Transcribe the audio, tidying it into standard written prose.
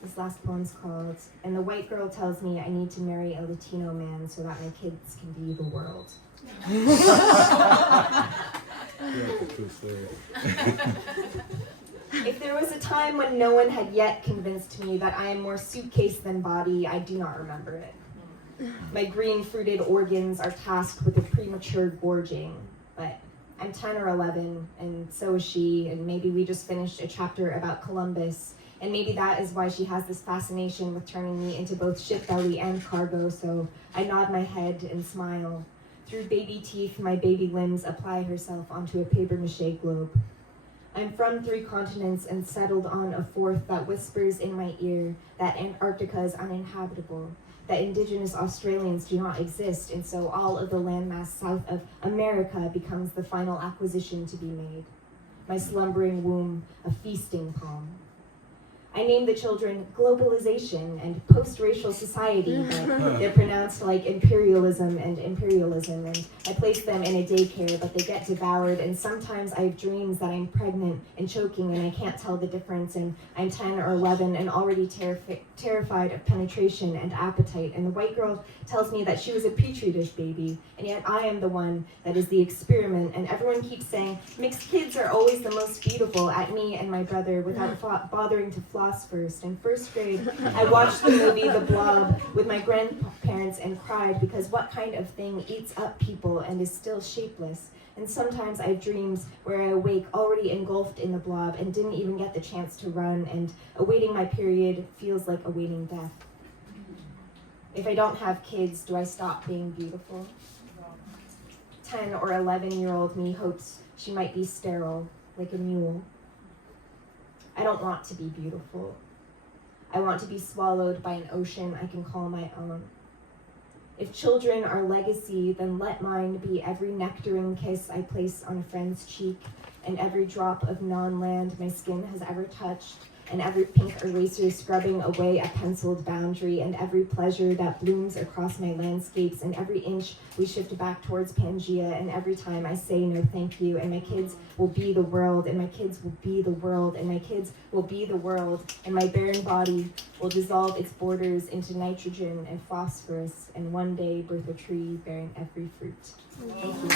This last poem's called, And the White Girl Tells Me I Need to Marry a Latino Man so that my kids can be the world. If there was a time when no one had yet convinced me that I am more suitcase than body, I do not remember it. My green-fruited organs are tasked with a premature gorging, but I'm 10 or 11, and so is she, and maybe we just finished a chapter about Columbus, and maybe that is why she has this fascination with turning me into both ship belly and cargo, so I nod my head and smile. Through baby teeth, my baby limbs apply herself onto a papier-mâché globe. I'm from 3 continents and settled on a 4th that whispers in my ear that Antarctica is uninhabitable, that indigenous Australians do not exist, and so all of the landmass south of America becomes the final acquisition to be made. My slumbering womb, a feasting palm. I name the children globalization and post-racial society, but they're pronounced like imperialism, and I place them in a daycare, but they get devoured, and sometimes I have dreams that I'm pregnant and choking and I can't tell the difference, and I'm 10 or 11 and already terrified of penetration and appetite, and the white girl tells me that she was a petri dish baby, and yet I am the one that is the experiment, and everyone keeps saying mixed kids are always the most beautiful at me and my brother without bothering to floss first. In 1st grade, I watched the movie The Blob with my grandparents and cried because what kind of thing eats up people and is still shapeless? And sometimes I have dreams where I awake already engulfed in the blob and didn't even get the chance to run, and awaiting my period feels like awaiting death. If I don't have kids, do I stop being beautiful? 10 or 11-year-old me hopes she might be sterile, like a mule. I don't want to be beautiful. I want to be swallowed by an ocean I can call my own. If children are legacy, then let mine be every nectarine kiss I place on a friend's cheek, and every drop of non-land my skin has ever touched, and every pink eraser scrubbing away a penciled boundary, and every pleasure that blooms across my landscapes, and every inch we shift back towards Pangea, and every time I say no thank you, and my kids will be the world, and my kids will be the world, and my kids will be the world, and my barren body will dissolve its borders into nitrogen and phosphorus, and one day birth a tree bearing every fruit. Thank you.